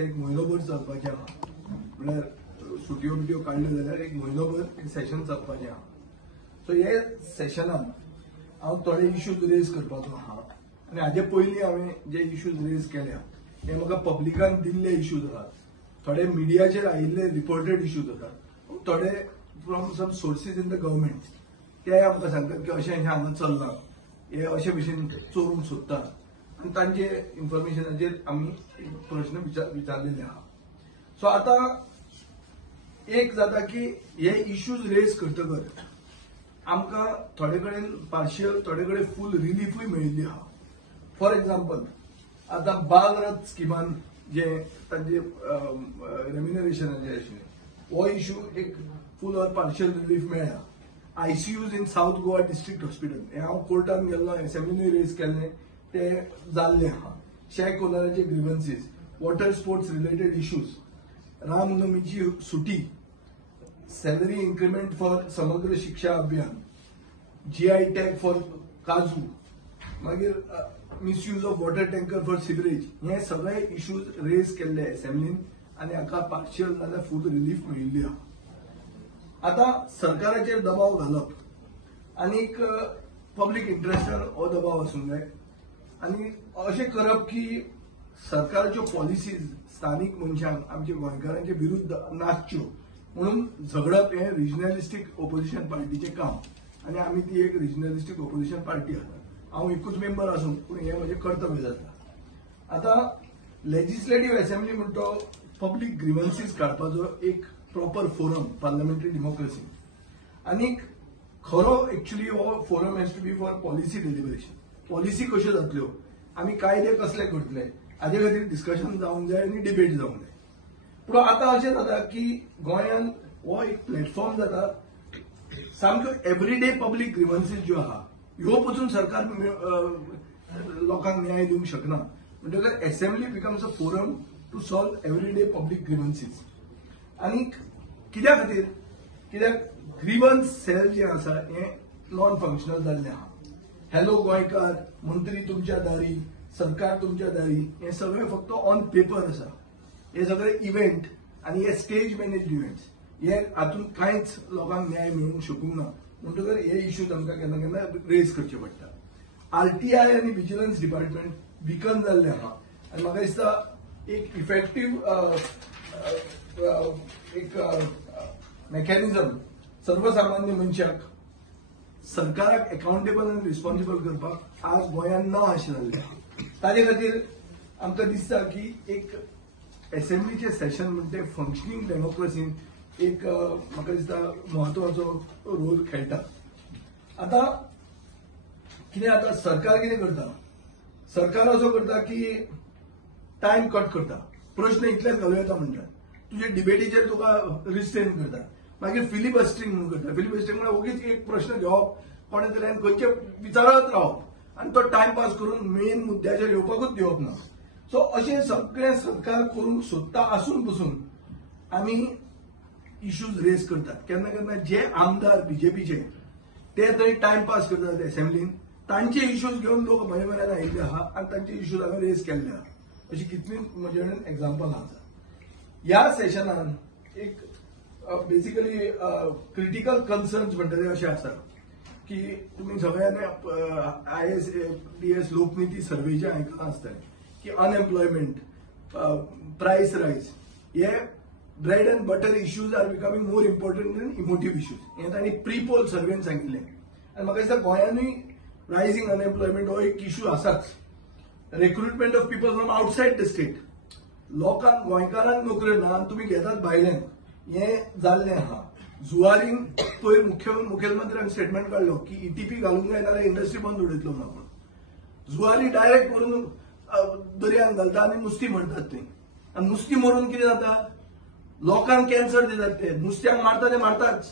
एक म्हयनोभर चलपाचें आहा. म्हळ्यार सुटयो बिटयो काडल्यो जाल्यार एक म्हयनोभर सेशन चलपाचें आहा. सो हे सेशनान हांव थोडे इश्यूज रेज करपाचो आहा आनी हाजे पयलीं हांवें जे इश्यूज रेज केल्या हे म्हाका पब्लिकान दिल्ले इश्यूज आहात. थोडे मिडियाचेर आयिल्ले रिपोर्टेड इश्यूज आसात. थोडे from some sources in the government ते आमकां सांगतात की अशें हांगा चल्लां, हे अशे भशेन चोरूंक सोदतात आनी तांचे इन्फॉर्मेशनाचेर आमी प्रश्न विचारलेले आहा. सो आतां एक जाता की हे इश्यूज रेज करतकच आमकां थोडे कडेन पार्शियल, थोडे कडेन फूल रिलीफूय मेळिल्ली आहा. फॉर एक्झाम्पल आतां बाल रथ स्किमान जे तांचे रेम्युनरेशनाचे आशिल्लें हो इश्यू एक फूल ऑर पार्शियल रिलीफ मेळ्ळा. ICUs in south Goa district hospital हे हांव कोर्टान गेल्लो, असेंब्लीनूय रेज केल्लें, ते जाल्लें आहा. शेक ओनराचे ग्रीवन्सीस, वॉटर स्पोर्ट्स रिलेटेड इश्यूज, रामनवमीची सुटी, सॅलरी इन्क्रिमेंट फॉर समग्र शिक्षा अभियान, जीआय टॅग फॉर काजू, मागीर misuse of water tanker for sewerage, हे सगळे इश्यूज रेज केल्ले असेंब्लीन आनी हाका पार्शियल नाल्यार फूल रिलीफ मेळिल्ली आहा. आता सरकाराचेर दबाव घालप आनीक पब्लीक इंटरेस्टान हो दबाव आसूंक जाय आनी अशें करप की सरकाराच्यो पॉलिसीज स्थानीक मनशांक, आमच्या गोंयकारांचे विरुद्ध नाचच्यो म्हणून झगडप हे रिजनलिस्टीक ओपोजिशन पार्टीचें काम आनी आमी ती एक रिजनलिस्टीक ओपोजिशन पार्टी आसा. हांव एकूच मेंबर आसूं पूण हें म्हजें कर्तव्य जाता. आतां लेजिस्लेटिव्ह असेंब्ली म्हणटा तो पब्लीक ग्रीवन्सीस काडपाचो एक प्रॉपर फोरम, पार्लमेंटरी डेमोक्रेसी. आनीक खरो एक्चुअली हो forum has to be for policy deliberation. Policy कश्यो जातल्यो, आमी कायदे कसले करतले हाजे खातीर डिस्कशन जावंक जाय आनी डिबेट जावंक जाय. पूण आतां अशें जाता की गोंयान हो एक प्लॅटफॉर्म जाता सामक्यो एवरीडे पब्लीक ग्रीवन्सीस ज्यो आहा ह्यो पसून सरकार लोकांक न्याय दिवंक शकना. म्हणटकच assembly becomes a forum to solve everyday public grievances. आनीक कित्या खातीर, कित्याक ग्रीवन्स सेल जे आसा हें नॉन फंक्शनल जाल्लें आहा. हॅलो गोंयकार, मंत्री तुमच्या दारी, सरकार तुमच्या दारी, हे सगळे फक्त ऑन पेपर आसा. हे सगळे इव्हेंट आनी हे स्टेज मॅनेज्ड इव्हेंट्स, हे हातूंत कांयच लोकांक न्याय मेळूंक शकूंक ना. म्हणटकच हे इश्यूज आमकां केन्ना केन्ना रेज करचे पडटा. आरटीआय आनी व्हिजिलन्स डिपार्टमेंट विकन जाल्ले आहा आनी म्हाका दिसता एक इफेक्टीव एक मेकॅनिझम सर्वसामान्य मनशाक सरकाराक अकाउंटेबल आनी रिस्पॉन्सिबल करपाक आज गोंयान ना अशें जाल्लें. ताजे खातीर आमकां दिसता की एक असेंब्लीचें सेशन म्हणटा फंक्शनिंग डेमोक्रेसीन एक म्हाका दिसता म्हत्वाचो रोल खेळटा. आतां कितें आतां सरकार कितें करता, सरकार असो करता की टायम कट करता, प्रश्न इतलेच घालूं येता म्हणटा, तुजे डिबेटीचेर तुका रिस्ट्रेन करता, मागीर फिलिबस्टरिंग म्हणून करता. फिलिबस्टरिंग म्हळ्यार ओगीच एक प्रश्न घेवप, कोणे तरी खंयचे विचारत रावप आनी तो टायम पास करून मेन मुद्द्याचेर येवपाकूच दिवप ना. सो अशें सगळें सरकार करूंक सोदता आसून पसून आमी इश्यूज रेज करतात. केन्ना केन्ना जे आमदार बीजेपीचे ते थंय टायम पास करतात असेंब्लीन, तांचे इश्यूज घेवन लोक म्हजे मेरेन आयिल्ले आहा आनी तांचे इश्यूज हांवें रेज केल्ले आहा. अशी कितलींच म्हजे कडेन एक्झाम्पल आसा. ह्या सेशनान एक बेसिकली क्रिटिकल कन्सर्न्स म्हणटा ते अशें आसा की तुमी सगळ्यांनी ISDS लोकनीती सर्वेचे आयकलां आसतलें की अनएम्प्लॉयमेंट, प्रायस रायज, हे bread and butter issues are becoming more important than emotive issues. हें तांणी प्री-पोल सर्वेन सांगिल्लें आनी म्हाका दिसता गोंयानूय रायझींग अनएम्प्लॉयमेंट हो एक इश्यू आसाच. Recruitment of people from outside the state, लोकांक गोंयकारांक नोकऱ्यो ना आनी तुमी घेतात भायल्यांक, हें जाल्लें आहा. जुवारीन पयर मुखेलमंत्र्यान स्टेटमेंट काडलो की ETP घालूंक जाय नाल्यार इंडस्ट्री बंद उडयतलो म्हणून. जुवारी डायरेक्ट व्हरून दर्यांत घालता आनी नुस्तीं म्हणटात थंय. आनी नुस्तीं मरून कितें जाता, लोकांक कॅन्सर दितात. ते नुस्त्यांक मारता ते मारताच,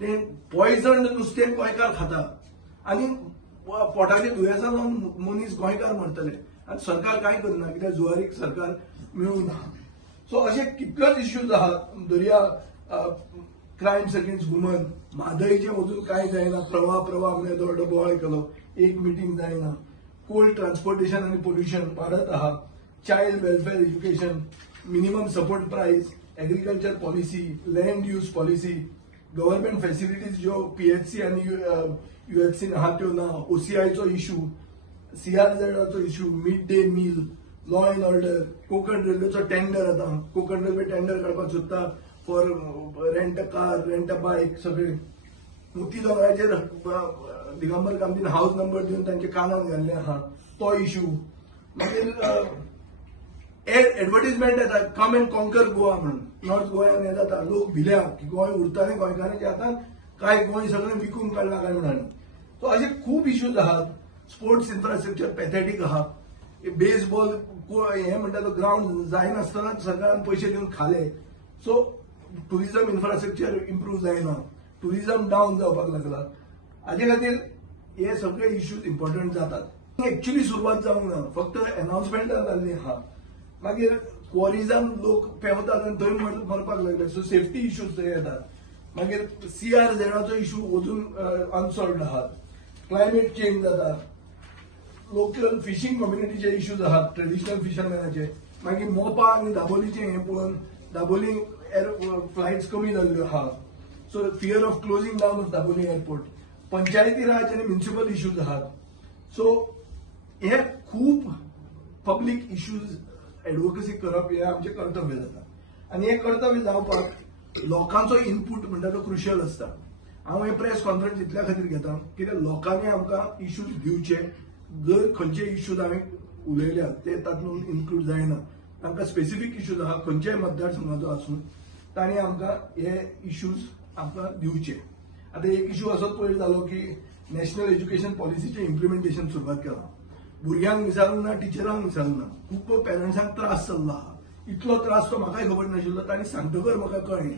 ते पॉयझन नुस्तें गोंयकार खाता आनी पोटाची दुयेंसां जावन मनीस गोंयकार मरतले आनी सरकार कांय करना कित्याक जुवारीक सरकार मेळूंक ना. सो अशे कितलेच इश्यूज आहात. दर्या क्रायम्स अगेन्स्ट वुमन, म्हादयचें अजून कांय जायना. प्रवाह आमगे व्हडलो बोवाळ केलो, एक मिटींग जायना. कोल्ड ट्रान्सपोर्टेशन आनी पोल्युशन वाडत आहा. Child welfare education, minimum support price, agriculture policy, land use policy, government facilities ज्यो पीएचसी आणि यूएचसी आहात त्यो ना, ओसीआयचो इश्यू, सीआरझेडचो issue, mid day meal, law and order, Konkan रेल्वेचो टेंडर आता कोकण रेल्वे टेंडर काढपाक सोदता for rent a car, rent a bike, सगळे मुती दोंगराचेर दिगंबर कामतीन हाऊस नंबर दिवन तांचे कानान घाल्ले आहा तो इश्यू. मागीर एडवर्टिजमेंट येता कम अँड कॉन्कर गोवा म्हणून, नॉर्थ गोंयान हे जाता, लोक भिल्या की गोंय उरताले गोंयकारांचे, आतां काय गोंय सगळें विकून काडला काय म्हणून. सो असे खूब इश्यूज आहात. स्पोर्ट्स इन्फ्रास्ट्रक्चर पॅथेटीक आहा. बेसबॉल हे म्हणटा तो ग्राउंड जायनासतना सरकारान पयशे दिवन खाले. सो टुरिझम इन्फ्रास्ट्रक्चर इम्प्रूव्ह जायना, टुरिझम डाऊन जावपाक लागला. हाजे खातीर हे सगळे इश्यूज इम्पॉर्टंट जातात. एक्च्युअली सुरवात जावंक ना, फक्त अनाउन्समेंट जाल्ली आहा. मागीर क्वॉरिजान लोक पेंवतात आनी थंय मरपाक लागले. सो सेफ्टी इश्यूज थंय येतात. मागीर सीआरझेडाचो इश्यू अजून अनसॉल्वड आहात. क्लायमेट चेंज जाता. लोकल फिशिंग कम्युनिटीचे इश्यूज आहात, ट्रेडिशनल फिशरमॅनाचे. मागीर मोपा आनी दाबोलीचे हे पळोवन दाबोली फ्लायट्स कमी जाल्ल्यो आहा. So fear of closing down of Dabolim airport. Panchayati Raj आनी म्युनिसिपल इश्यूज आहात. सो हे खूब पब्लीक इश्यूज एडवोकेसी करप हे आमचें कर्तव्य जाता. आनी हे कर्तव्य जावपाक लोकांचो इनपूट म्हणटा तो क्रुशियल आसता. हांव हे प्रेस कॉन्फरन्स इतल्या खातीर घेता कित्याक लोकांनी आमकां इश्यूज दिवचे. जर खंयचे इश्यूज हांवें उलयल्यात ते तातूंत इन्क्लूड जायना, तांकां स्पेसिफीक इश्यूज आहा खंयच्याय मतदारसंघाचो आसूं, तांणी आमकां हे इश्यूज आमकां दिवचे. आतां एक इश्यू असोच पयर जालो की नॅशनल एज्युकेशन पॉलिसीचें इम्प्लिमेंटेशन सुरवात केलां. भुरग्यांक विचारूंक ना, टिचरांक विचारूंक ना. खूब पेरंट्सांक त्रास जाल्लो आहा. इतलो त्रास तो म्हाकाय खबर नाशिल्लो, तांणी सांगतकर म्हाका कळ्ळें.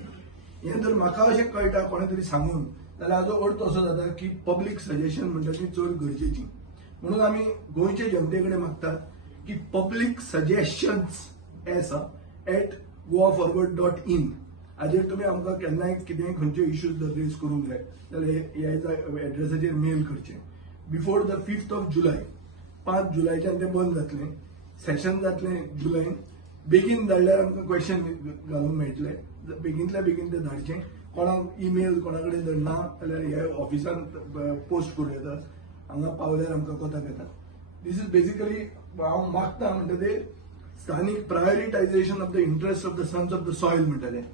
हें जर म्हाका अशें कळटा कोणे तरी सांगून जाल्यार हाजो अर्थ असो जाता की पब्लीक सजेशन म्हणटा ती चड गरजेची. म्हणून आमी गोंयचे जनते कडेन मागतात की पब्लीक सजेशन्स हे आसा @goaforward.in हाजेर तुमी आमकां केन्नाय कितेंय खंयचे इश्यूज जर रेज करूंक जाय जाल्यार ह्या एड्रेसाचेर मेल करचे. Before the 5th of July 5 जुलयाच्यान तें बंद जातलें. सेशन जातलें जुलयान. बेगीन धाडल्यार आमकां क्वेश्चन घालूंक मेळटले. बेगींतल्या बेगीन तें धाडचें. कोणाक ईमेल कोणा कडेन जर ना जाल्यार ह्या ऑफिसान पोस्ट करूं येता. हांगा पावल्यार आमकां कोंताक येता. दीस इज बेसिकली हांव मागता म्हणटा तें स्थानीक prioritization of the interest of the sons of the soil म्हणटा तें.